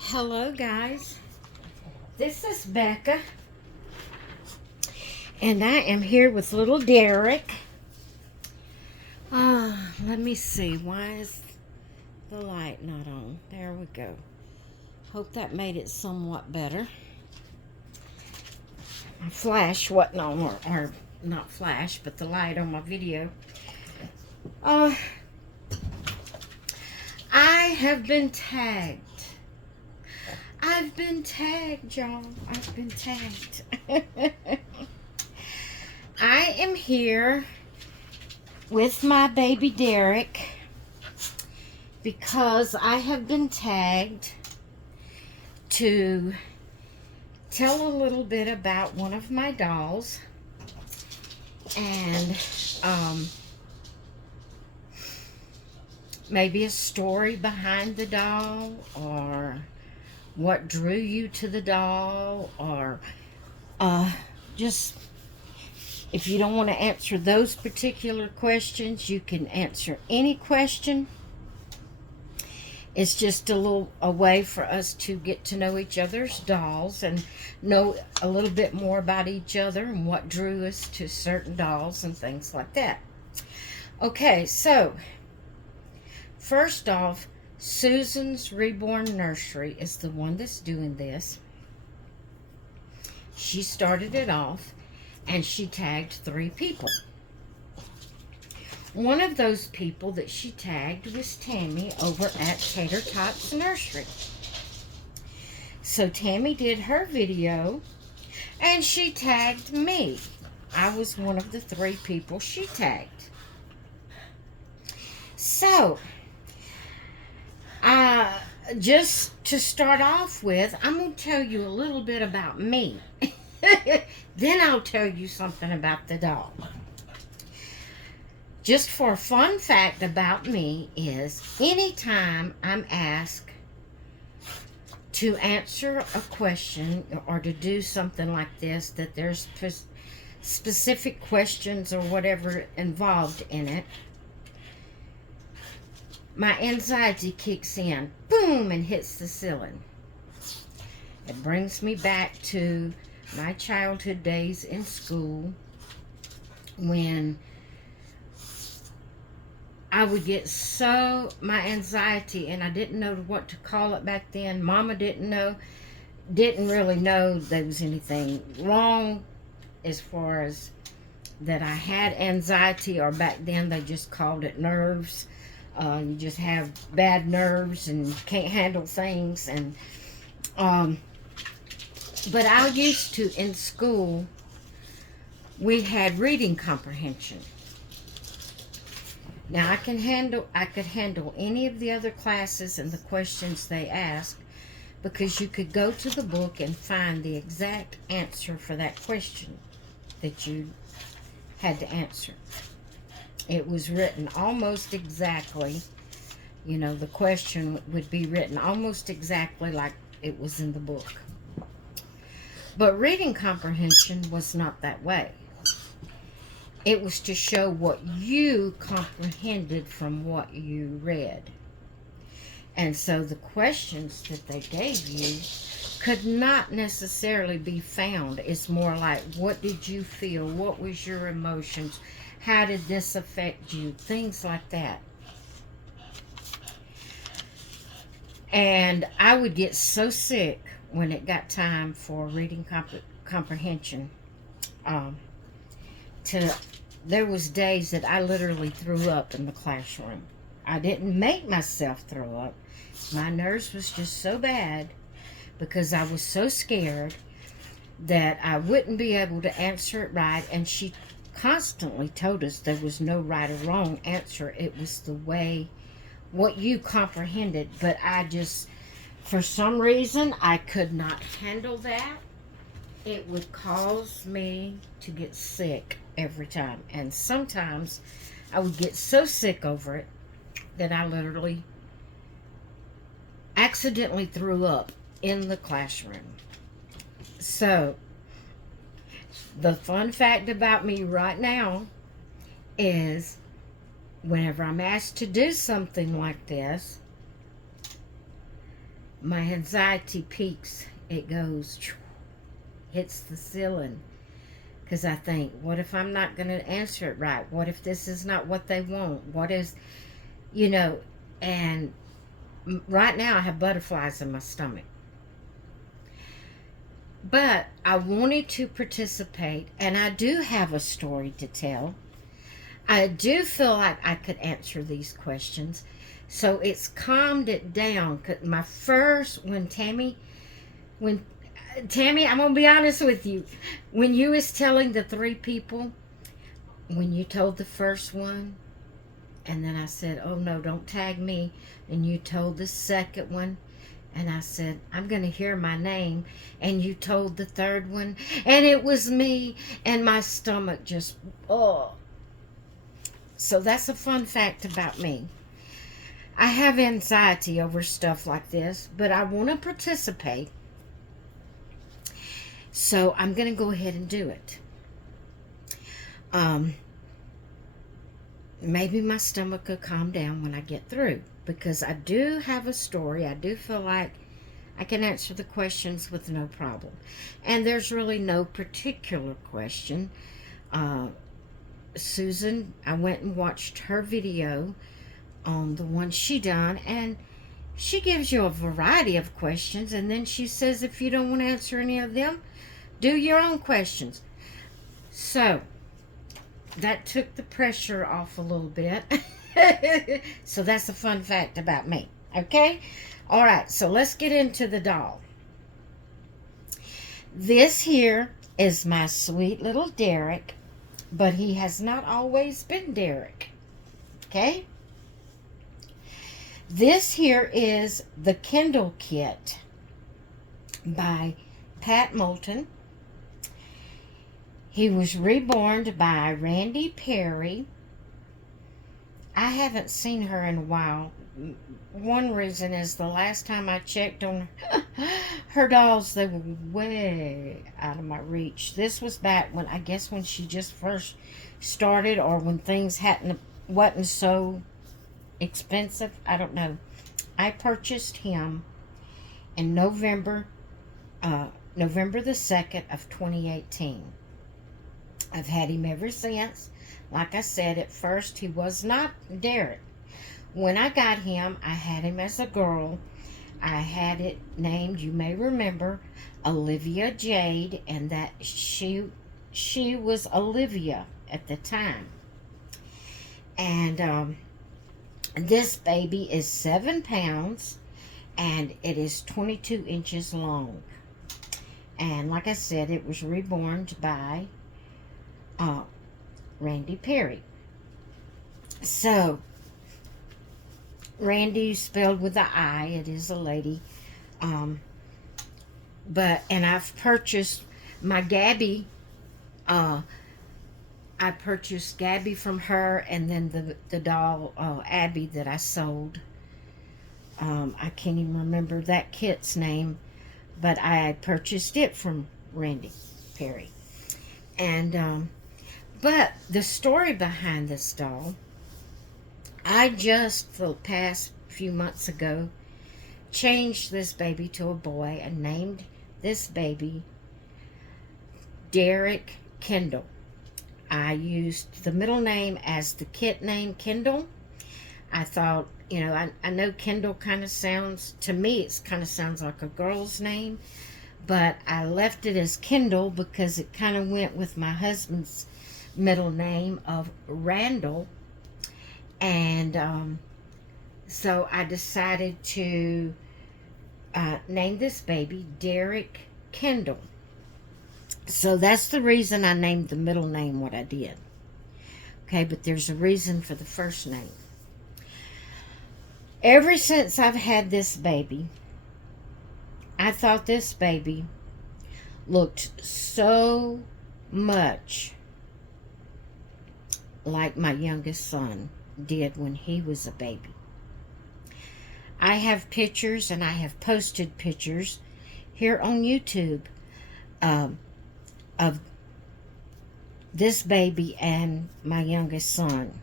Hello guys, this is Becca and I am here with little Derek. Let me see, why is the light not on? There we go. Hope that made it somewhat better. My flash wasn't on, or not flash, but the light on my video. I have been tagged. I've been tagged, y'all. I've been tagged. I am here with my baby Derek because I have been tagged to tell a little bit about one of my dolls and maybe a story behind the doll, or what drew you to the doll, or just if you don't want to answer those particular questions, you can answer any question. It's just a way for us to get to know each other's dolls and know a little bit more about each other and what drew us to certain dolls and things like that. Okay, so first off, Susan's Reborn Nursery is the one that's doing this. She started it off and she tagged 3 people. One of those people that she tagged was Tammy over at Tater Tots Nursery. So Tammy did her video and she tagged me. I was one of the 3 people she tagged. So, just to start off with, I'm going to tell you a little bit about me. Then I'll tell you something about the doll. Just for a fun fact about me is, anytime I'm asked to answer a question or to do something like this, that there's specific questions or whatever involved in it, my anxiety kicks in, boom, and hits the ceiling. It brings me back to my childhood days in school when I would get my anxiety, and I didn't know what to call it back then. Mama didn't really know there was anything wrong as far as that I had anxiety, or back then they just called it nerves. You just have bad nerves and can't handle things. And but I used to, in school, we had reading comprehension. Now I could handle any of the other classes and the questions they asked, because you could go to the book and find the exact answer for that question that you had to answer. It was written almost exactly, the question would be written almost exactly like it was in the book. But reading comprehension was not that way. It was to show what you comprehended from what you read. And so the questions that they gave you could not necessarily be found. It's more like, what did you feel? What was your emotions? How did this affect you? Things like that. And I would get so sick when it got time for reading comprehension. There was days that I literally threw up in the classroom. I didn't make myself throw up. My nerves was just so bad because I was so scared that I wouldn't be able to answer it right. And she constantly told us there was no right or wrong answer. It was the way, what you comprehended. But I just, for some reason, I could not handle that. It would cause me to get sick every time. And sometimes I would get so sick over it that I literally accidentally threw up in the classroom. So, the fun fact about me right now is, whenever I'm asked to do something like this, my anxiety peaks. It goes, hits the ceiling. Because I think, what if I'm not going to answer it right? What if this is not what they want? What is, and right now I have butterflies in my stomach. But I wanted to participate, and I do have a story to tell. I do feel like I could answer these questions. So it's calmed it down. My first, when Tammy, I'm going to be honest with you. When you was telling the 3 people, when you told the first one, and then I said, oh no, don't tag me. And you told the second one, and I said, I'm going to hear my name. And you told the third one, and it was me. And my stomach just, oh. So that's a fun fact about me. I have anxiety over stuff like this, but I want to participate. So I'm going to go ahead and do it. Maybe my stomach could calm down when I get through, because I do have a story. I do feel like I can answer the questions with no problem. And there's really no particular question. Susan, I went and watched her video on the one she done, and she gives you a variety of questions, and then she says if you don't want to answer any of them, do your own questions. So that took the pressure off a little bit. So that's a fun fact about me. Okay? All right, so let's get into the doll. This here is my sweet little Derek, but he has not always been Derek. Okay? This here is the Kindle Kit by Pat Moulton. He was reborn by Randy Perry. I haven't seen her in a while. One reason is the last time I checked on her dolls, they were way out of my reach. This was back when, I guess, when she just first started, or when things wasn't so expensive. I don't know. I purchased him in November the 2nd of 2018. I've had him ever since. Like I said, at first he was not Derek. When I got him, I had him as a girl. I had it named, you may remember, Olivia Jade, and that she was Olivia at the time. And this baby is 7 pounds, and it is 22 inches long. And like I said, it was reborn by Randy Perry. So, Randy spelled with an I. It is a lady. And I've purchased my Gabby. I purchased Gabby from her, and then the doll Abby that I sold. I can't even remember that kit's name, but I purchased it from Randy Perry. And but the story behind this doll, I just, the past few months ago, changed this baby to a boy and named this baby Derek Kendall. I used the middle name as the kit name, Kendall. I thought, I know Kendall kind of sounds, to me, it kind of sounds like a girl's name, but I left it as Kendall because it kind of went with my husband's middle name of Randall. And so I decided to name this baby Derek Kendall. So that's the reason I named the middle name what I did. Okay, but there's a reason for the first name. Ever since I've had this baby, I thought this baby looked so much like my youngest son did when he was a baby. I have pictures, and I have posted pictures here on YouTube of this baby and my youngest son.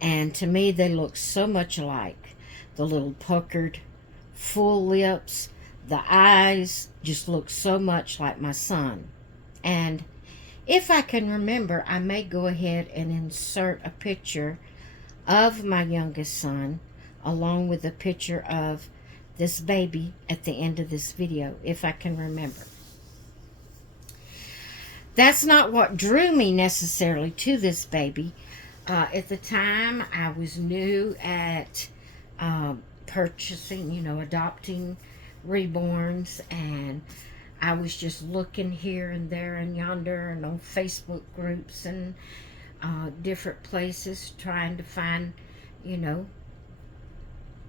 And to me, they look so much alike. The little puckered full lips. The eyes just look so much like my son. And if I can remember, I may go ahead and insert a picture of my youngest son along with a picture of this baby at the end of this video, if I can remember. That's not what drew me necessarily to this baby. At the time, I was new at purchasing, adopting reborns, and I was just looking here and there and yonder and on Facebook groups and different places trying to find,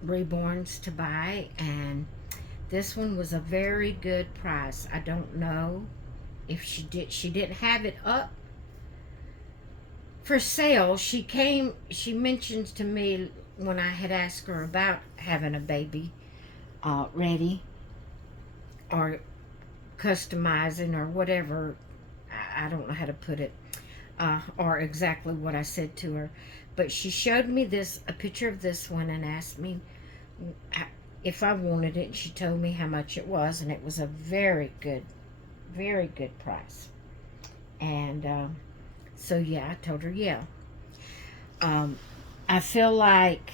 reborns to buy, and this one was a very good price. I don't know if she didn't have it up for sale. She mentioned to me when I had asked her about having a baby ready or customizing or whatever, I don't know how to put it, or exactly what I said to her, but she showed me a picture of this one and asked me if I wanted it, and she told me how much it was, and it was a very good price. And so yeah, I told her yeah. I feel like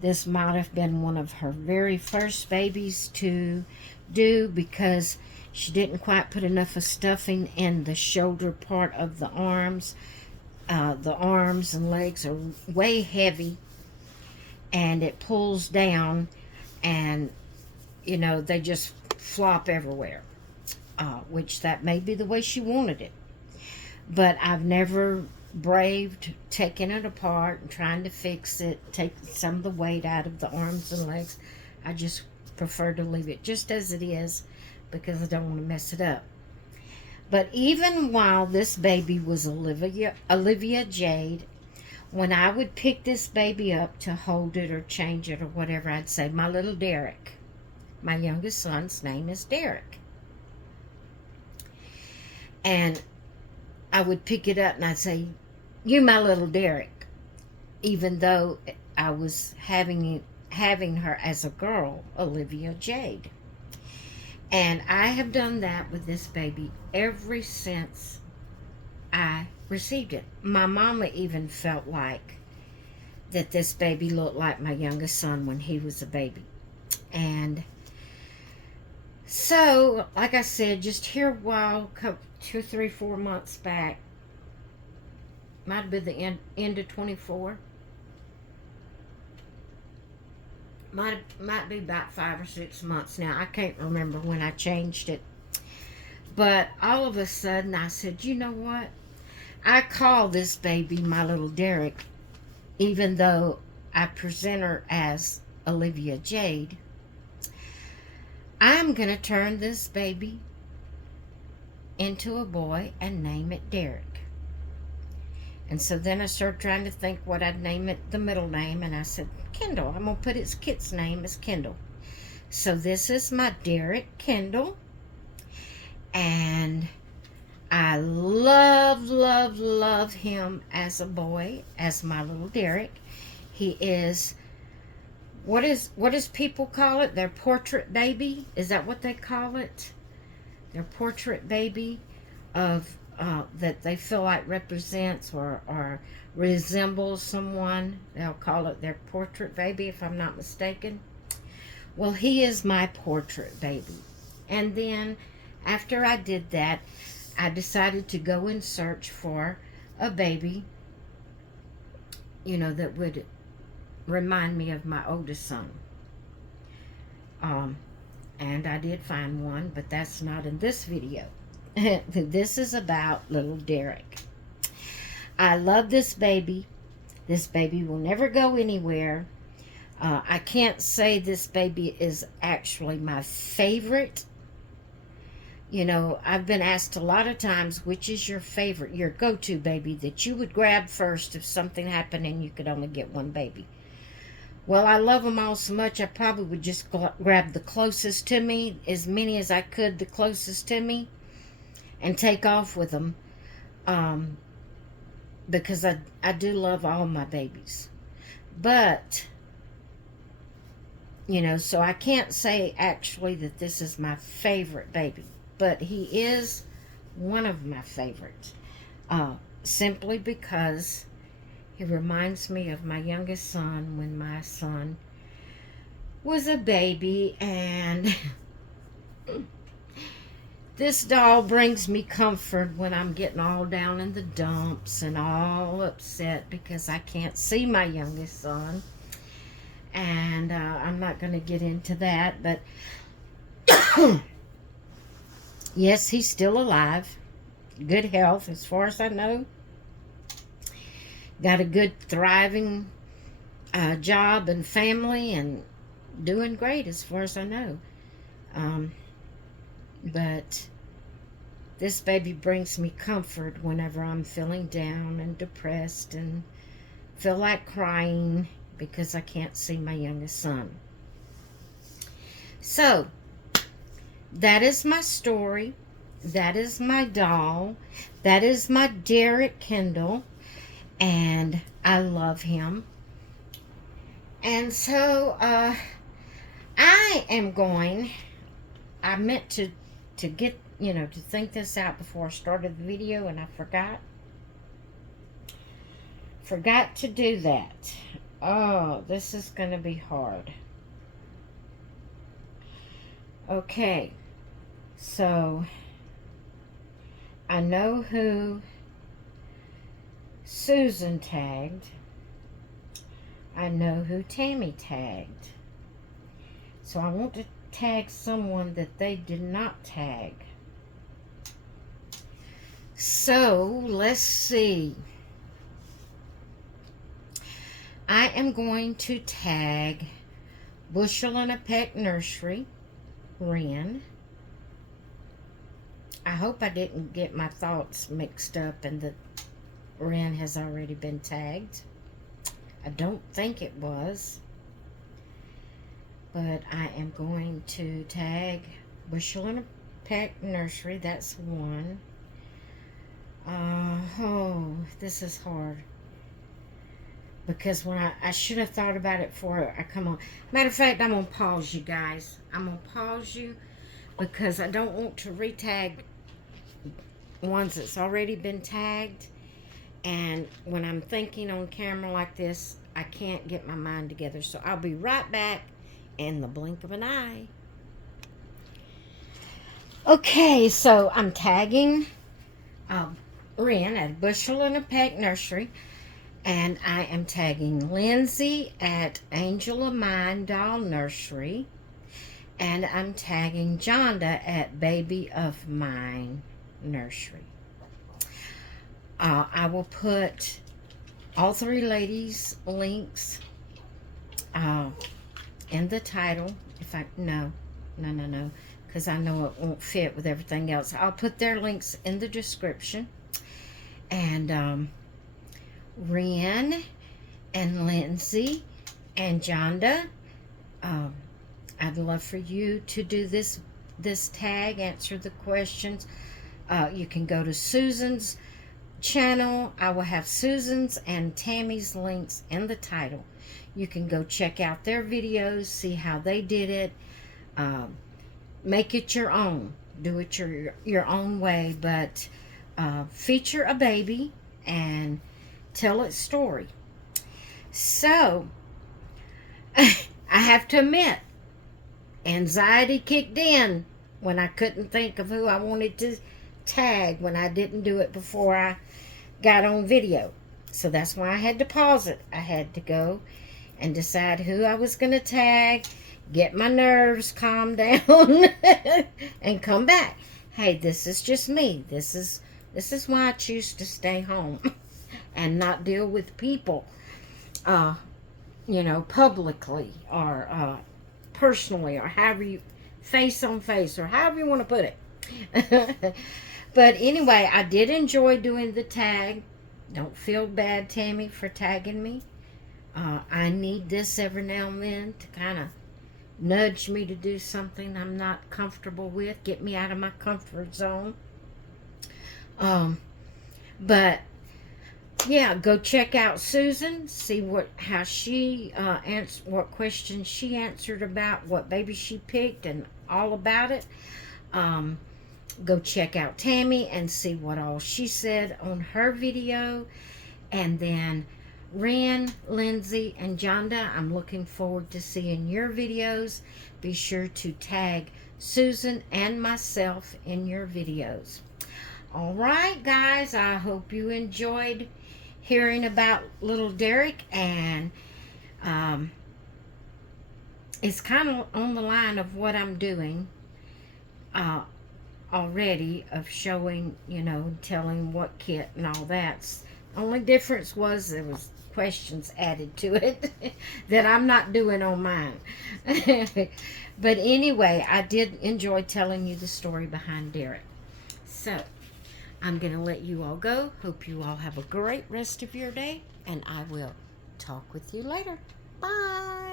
this might have been one of her very first babies to do, because she didn't quite put enough of stuffing in the shoulder part of the arms. The arms and legs are way heavy, and it pulls down, and they just flop everywhere, which that may be the way she wanted it. But I've never braved taking it apart and trying to fix it, take some of the weight out of the arms and legs. I just prefer to leave it just as it is, because I don't want to mess it up. But even while this baby was Olivia Jade, when I would pick this baby up to hold it or change it or whatever, I'd say, my little Derek. My youngest son's name is Derek. And I would pick it up and I'd say, you my little Derek, even though I was having her as a girl, Olivia Jade. And I have done that with this baby ever since I received it. My mama even felt like that this baby looked like my youngest son when he was a baby. And so, like I said, just here a while, 2, 3, 4 months back, might be the end of 24. Might be about 5 or 6 months now. I can't remember when I changed it. But all of a sudden I said, you know what? I call this baby my little Derek, even though I present her as Olivia Jade. I'm going to turn this baby into a boy and name it Derek. And so then I started trying to think what I'd name it, the middle name, and I said, Kendall. I'm going to put his kid's name as Kendall. So this is my Derek Kendall. And I love, love, love him as a boy, as my little Derek. He is, what does people call it? Their portrait baby? Is that what they call it? Their portrait baby of that they feel like represents or resembles someone. They'll call it their portrait baby, if I'm not mistaken. Well, he is my portrait baby. And then after I did that, I decided to go and search for a baby, that would remind me of my oldest son. And I did find one, but that's not in this video. This is about little Derek. I love this baby. This baby will never go anywhere. I can't say this baby is actually my favorite. I've been asked a lot of times, which is your favorite, your go-to baby that you would grab first if something happened and you could only get one baby. Well, I love them all so much, I probably would just grab the closest to me, as many as I could, the closest to me, and take off with them, because I do love all my babies. But, So I can't say actually that this is my favorite baby, but he is one of my favorites, simply because he reminds me of my youngest son when my son was a baby, and this doll brings me comfort when I'm getting all down in the dumps and all upset because I can't see my youngest son. And I'm not going to get into that, but yes, he's still alive. Good health as far as I know. Got a good, thriving job and family, and doing great as far as I know. But this baby brings me comfort whenever I'm feeling down and depressed and feel like crying because I can't see my youngest son. So, that is my story. That is my doll. That is my Derek Kendall. And I love him. And so, I meant to get, to think this out before I started the video, and I forgot to do that. Oh, this is going to be hard. Okay, so I know who Susan tagged. I know who Tammy tagged. So I want to tag someone that they did not tag. So let's see. I am going to tag Bushel and a Peck Nursery, Wren. I hope I didn't get my thoughts mixed up and that Wren has already been tagged. I don't think it was. But I am going to tag Bushel and a Peck Nursery. That's one. Oh, this is hard. Because when I should have thought about it before I come on. Matter of fact, I'm going to pause you guys. I'm going to pause you because I don't want to re-tag ones that's already been tagged. And when I'm thinking on camera like this, I can't get my mind together. So I'll be right back in the blink of an eye. Okay, so I'm tagging Wren at Bushel and a Peck Nursery. And I am tagging Lindsay at Angel of Mine Doll Nursery. And I'm tagging Jonda at Baby of Mine Nursery. I will put all three ladies' links in the title. No, because I know it won't fit with everything else. I'll put their links in the description. And Wren and Lindsay and Jonda, I'd love for you to do this tag, answer the questions. You can go to Susan's channel. I will have Susan's and Tammy's links in the title. You can go check out their videos, see how they did it. Make it your own. Do it your own way, but feature a baby and tell its story. So, I have to admit, anxiety kicked in when I couldn't think of who I wanted to tag when I didn't do it before I got on video. So that's why I had to pause it. I had to go and decide who I was going to tag, get my nerves calmed down, and come back. Hey, this is just me. This is why I choose to stay home and not deal with people, publicly or personally, or however you, face on face, or however you want to put it. But anyway, I did enjoy doing the tag. Don't feel bad, Tammy, for tagging me. I need this every now and then to kind of nudge me to do something I'm not comfortable with, get me out of my comfort zone. But yeah, go check out Susan. See how she what questions she answered about what baby she picked and all about it. Um, Go check out Tammy and see what all she said on her video. And then Ren, Lindsay, and Jonda, I'm looking forward to seeing your videos. Be sure to tag Susan and myself in your videos. All right, guys, I hope you enjoyed hearing about little Derek, and it's kind of on the line of what I'm doing already, of showing, telling what kit and all that. Only difference was there was questions added to it that I'm not doing on mine. But anyway, I did enjoy telling you the story behind Derek. So I'm going to let you all go. Hope you all have a great rest of your day, and I will talk with you later. Bye.